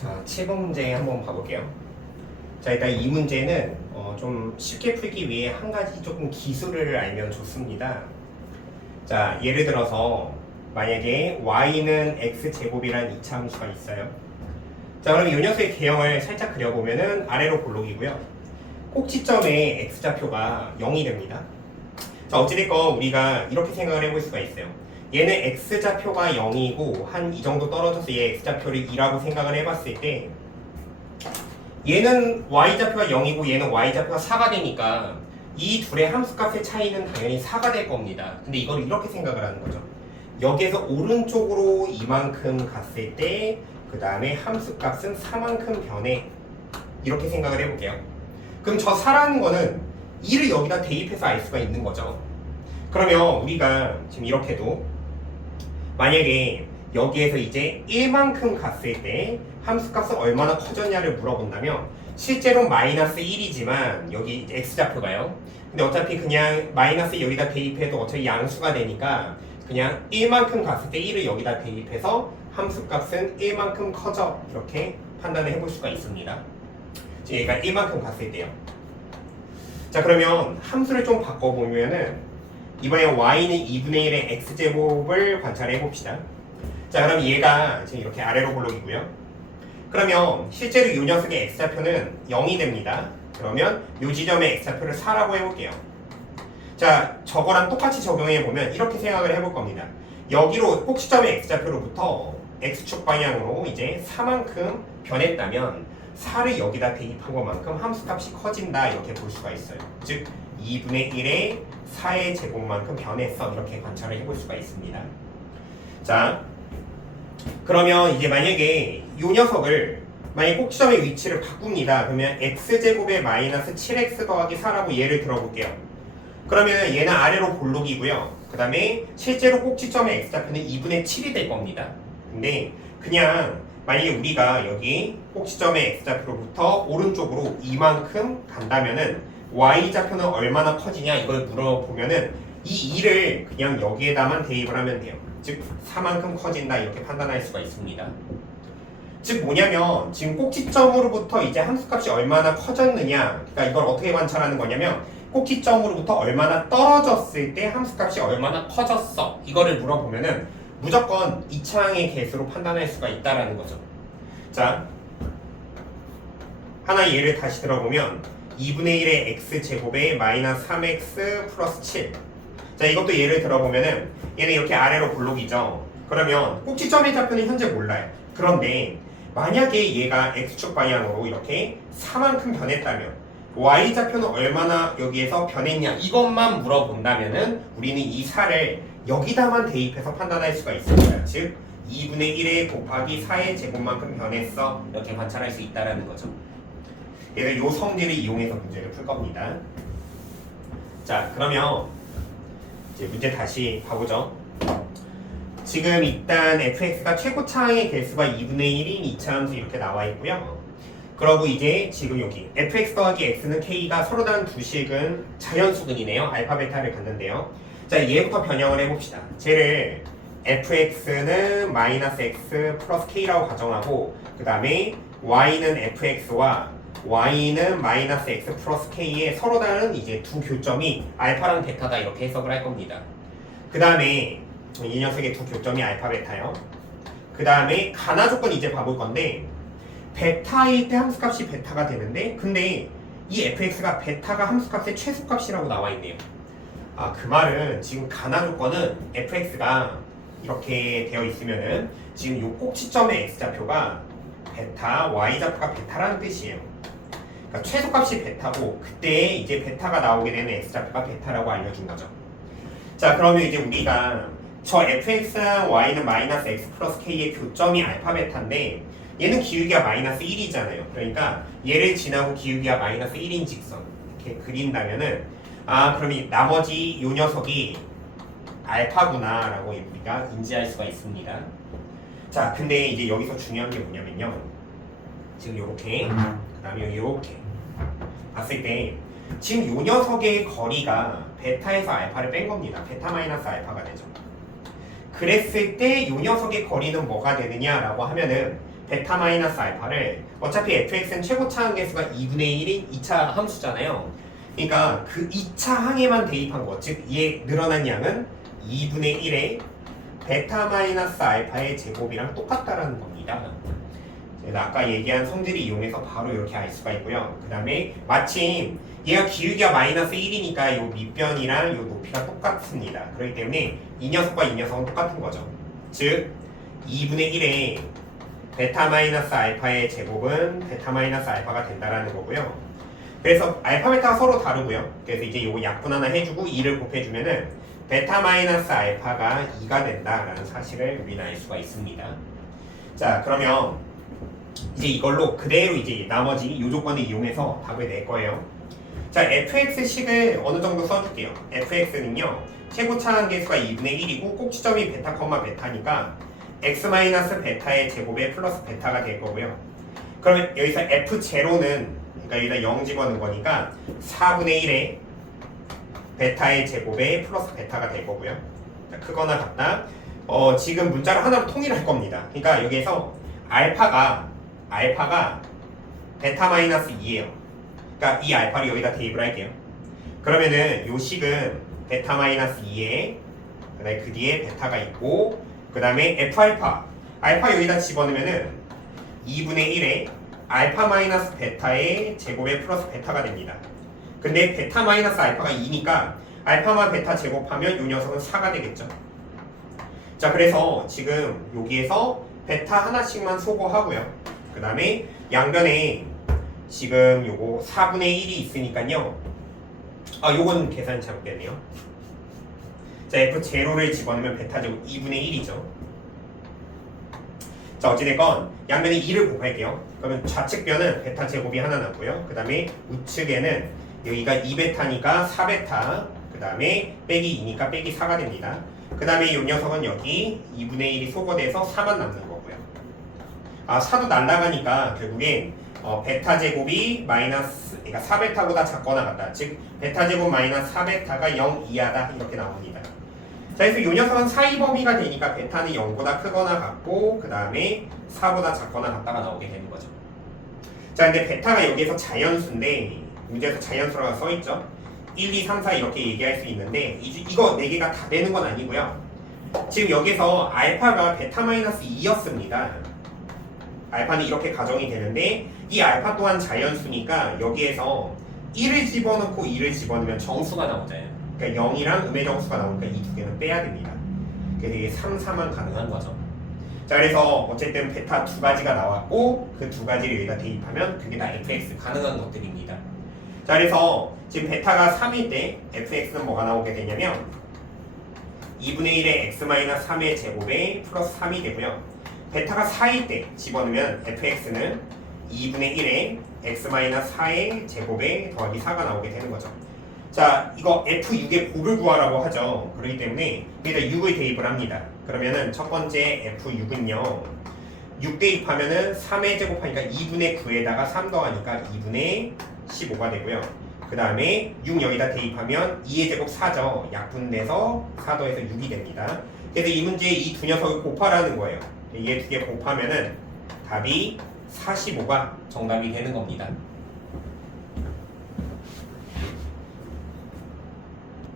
자, 7번 문제 한번 봐볼게요. 자, 일단 이 문제는 좀 쉽게 풀기 위해 한 가지 조금 기술을 알면 좋습니다. 자, 예를 들어서 만약에 y는 x제곱이란 이차함수가 있어요. 자, 그럼 이 녀석의 개형을 살짝 그려보면은 아래로 볼록이고요. 꼭지점에 x좌표가 0이 됩니다. 자, 어찌됐건 우리가 이렇게 생각을 해볼 수가 있어요. 얘는 x좌표가 0이고 한 이 정도 떨어져서 얘 x좌표를 2라고 생각을 해봤을 때 얘는 y좌표가 0이고 얘는 y좌표가 4가 되니까 이 둘의 함수값의 차이는 당연히 4가 될 겁니다. 근데 이걸 이렇게 생각을 하는 거죠. 여기에서 오른쪽으로 이만큼 갔을 때 그 다음에 함수값은 4만큼 변해, 이렇게 생각을 해볼게요. 그럼 저 4라는 거는 2를 여기다 대입해서 알 수가 있는 거죠. 그러면 우리가 지금 이렇게도 만약에 여기에서 이제 1만큼 갔을 때 함수값은 얼마나 커졌냐를 물어본다면 실제로 마이너스 1이지만 여기 x좌표가요. 근데 어차피 그냥 마이너스 여기다 대입해도 어차피 양수가 되니까 그냥 1만큼 갔을 때 1을 여기다 대입해서 함수값은 1만큼 커져, 이렇게 판단을 해볼 수가 있습니다. 얘가 1만큼 갔을 때요. 자, 그러면 함수를 좀 바꿔보면은 이번에 y는 2분의 1의 x제곱을 관찰해 봅시다. 자, 그럼 얘가 지금 이렇게 아래로 볼록이고요. 그러면 실제로 이 녀석의 x좌표는 0이 됩니다. 그러면 이 지점의 x좌표를 4라고 해볼게요. 자, 저거랑 똑같이 적용해보면 이렇게 생각을 해볼 겁니다. 여기로 꼭지점의 x좌표로부터 x축 방향으로 이제 4만큼 변했다면 4를 여기다 대입한 것만큼 함수값이 커진다, 이렇게 볼 수가 있어요. 즉 2분의 1의 4의 제곱만큼 변했어, 이렇게 관찰을 해볼 수가 있습니다. 자, 그러면 이제 만약에 이 녀석을 만약에 꼭지점의 위치를 바꿉니다. 그러면 x제곱에 마이너스 7x 더하기 4라고 예를 들어볼게요. 그러면 얘는 아래로 볼록이고요. 그 다음에 실제로 꼭지점의 x좌표는 2분의 7이 될 겁니다. 근데 그냥 만약에 우리가 여기 꼭지점의 x좌표로부터 오른쪽으로 이만큼 간다면은 y좌표는 얼마나 커지냐, 이걸 물어보면은 이 2를 그냥 여기에다만 대입을 하면 돼요. 즉 4만큼 커진다, 이렇게 판단할 수가 있습니다. 즉 뭐냐면 지금 꼭지점으로부터 이제 함수값이 얼마나 커졌느냐, 그러니까 이걸 어떻게 관찰하는 거냐면 꼭지점으로부터 얼마나 떨어졌을 때 함수값이 얼마나 커졌어, 이거를 물어보면은 무조건 이차항의 개수로 판단할 수가 있다라는 거죠. 자, 하나의 예를 다시 들어보면 2분의 1의 x제곱에 마이너스 3x 플러스 7. 자, 이것도 예를 들어보면은 얘는 이렇게 아래로 볼록이죠. 그러면 꼭지점의 좌표는 현재 몰라요. 그런데 만약에 얘가 x축 방향으로 이렇게 4만큼 변했다면 y좌표는 얼마나 여기에서 변했냐, 이것만 물어본다면은 우리는 이 4를 여기다만 대입해서 판단할 수가 있습니다. 즉 2분의 1에 곱하기 4의 제곱만큼 변했어, 이렇게 관찰할 수 있다는 거죠. 그래서 이 성질을 이용해서 문제를 풀 겁니다. 자, 그러면 이제 문제 다시 봐보죠. 지금 일단 fx가 최고차항의 개수가 2분의 1인 2차함수 이렇게 나와 있고요. 그러고 이제 지금 여기 fx 더하기 x는 k가 서로 다른 두 식은 자연수근이네요. 알파 베타를 갖는데요. 자, 얘부터 변형을 해봅시다. 쟤를 fx는 마이너스 x 플러스 k라고 가정하고 그 다음에 y는 fx와 y는 마이너스 x 플러스 k의 서로 다른 이제 두 교점이 알파랑 베타다, 이렇게 해석을 할 겁니다. 그 다음에 이 녀석의 두 교점이 알파 베타요. 그 다음에 가나 조건 이제 봐볼 건데 베타일 때 함수값이 베타가 되는데 근데 이 fx가 베타가 함수값의 최소값이라고 나와 있네요. 아, 그 말은 지금 가나 조건은 fx가 이렇게 되어 있으면은 지금 요 꼭지점의 x좌표가 베타, y좌표가 베타라는 뜻이에요. 그러니까 최소값이 베타고 그때 이제 베타가 나오게 되는 x좌표가 베타라고 알려준 거죠. 자, 그러면 이제 우리가 저 fx랑 y는 마이너스 x 플러스 k의 교점이 알파 베타인데 얘는 기울기가 마이너스 1이잖아요. 그러니까 얘를 지나고 기울기가 마이너스 1인 직선 이렇게 그린다면은 아, 그럼 이 나머지 요 녀석이 알파구나 라고 우리가 인지할 수가 있습니다. 자, 근데 이제 여기서 중요한 게 뭐냐면요, 지금 요렇게 그 다음에 요렇게 봤을 때 지금 요 녀석의 거리가 베타에서 알파를 뺀 겁니다. 베타 마이너스 알파가 되죠. 그랬을 때 요 녀석의 거리는 뭐가 되느냐 라고 하면은 베타 마이너스 알파를 어차피 fx는 최고차 항계수가 2분의 1인 2차 함수잖아요. 그러니까 그 2차 항에만 대입한 거, 즉 얘 늘어난 양은 2분의 1의 베타 마이너스 알파의 제곱이랑 똑같다라는 겁니다. 제가 아까 얘기한 성질을 이용해서 바로 이렇게 알 수가 있고요. 그 다음에 마침 얘가 기울기가 마이너스 1이니까 요 밑변이랑 요 높이가 똑같습니다. 그렇기 때문에 이 녀석과 이 녀석은 똑같은 거죠. 즉 2분의 1의 베타 마이너스 알파의 제곱은 베타 마이너스 알파가 된다라는 거고요. 그래서 알파 베타가 서로 다르고요. 그래서 이제 요거 약분 하나 해주고 2를 곱해주면은 베타 마이너스 알파가 2가 된다라는 사실을 우리는 알 수가 있습니다. 자, 그러면 이제 이걸로 그대로 이제 나머지 요 조건을 이용해서 답을 낼 거예요. 자, fx식을 어느 정도 써줄게요. fx는요 최고차 항계수가 2분의 1이고 꼭지점이 베타 컴마 베타니까 x 베타의 제곱에 플러스 베타가 될 거고요. 그러면 여기서 f0는 그러니까 여기다 0 집어넣은 거니까 4분의 1의 베타의 제곱에 플러스 베타가 될 거고요. 크거나 같다. 지금 문자를 하나로 통일할 겁니다. 그러니까 여기에서 알파가 베타 마이너스 2예요. 그러니까 이 알파를 여기다 대입을 할게요. 그러면은 요 식은 베타 마이너스 2에 그다음에 그 뒤에 베타가 있고 그 다음에 F알파 여기다 집어넣으면은 2분의 1에 알파 마이너스 베타의 제곱에 플러스 베타가 됩니다. 근데 베타 마이너스 알파가 2니까 알파만 베타 제곱하면 요 녀석은 4가 되겠죠. 자, 그래서 지금 여기에서 베타 하나씩만 소거하고요. 그 다음에 양변에 지금 요거 4분의 1이 있으니까요. 요건 계산이 잘못됐네요. 자, F0를 집어넣으면 베타 제곱 2분의 1이죠. 자, 어찌됐건 양변에 2를 곱할게요. 그러면 좌측변은 베타 제곱이 하나 남고요. 그 다음에 우측에는 여기가 2베타니까 4베타, 그 다음에 빼기 2니까 빼기 4가 됩니다. 그 다음에 이 녀석은 여기 2분의 1이 소거돼서 4만 남는 거고요. 4도 날라가니까 결국엔 베타 제곱이 마이너스, 그러니까 4베타보다 작거나 같다. 즉 베타 제곱 마이너스 4베타가 0 이하다 이렇게 나옵니다. 자, 그래서 이 녀석은 사이 범위가 되니까 베타는 0보다 크거나 같고 그 다음에 4보다 작거나 같다가 나오게 되는 거죠. 자, 근데 베타가 여기에서 자연수인데 문제에서 자연수라고 써있죠. 1, 2, 3, 4 이렇게 얘기할 수 있는데 이거 4개가 다 되는 건 아니고요. 지금 여기서 알파가 베타 마이너스 2였습니다. 알파는 이렇게 가정이 되는데 이 알파 또한 자연수니까 여기에서 1을 집어넣고 2를 집어넣으면 정수가 나오잖아요. 그러니까 0이랑 음의 정수가 나오니까 이 두 개는 빼야 됩니다. 그래서 이게 3, 4만 가능한 거죠. 자, 그래서 어쨌든 베타 두 가지가 나왔고 그 두 가지를 여기다 대입하면 그게 다 fx 가능한 것들입니다. 자, 그래서 지금 베타가 3일 때 fx는 뭐가 나오게 되냐면 2분의 1의 x-3의 제곱에 플러스 3이 되고요. 베타가 4일 때 집어넣으면 fx는 2분의 1의 x-4의 제곱에 더하기 4가 나오게 되는 거죠. 자, 이거 F6의 곱을 구하라고 하죠. 그렇기 때문에 여기다 6을 대입을 합니다. 그러면은 첫 번째 F6은요 6 대입하면은 3의 제곱하니까 2분의 9에다가 3 더하니까 2분의 15가 되고요. 그 다음에 6 여기다 대입하면 2의 제곱 4죠. 약분돼서 4 더해서 6이 됩니다. 그래서 이 문제에 이 두 녀석을 곱하라는 거예요. 얘 두 개 곱하면은 답이 45가 정답이 되는 겁니다.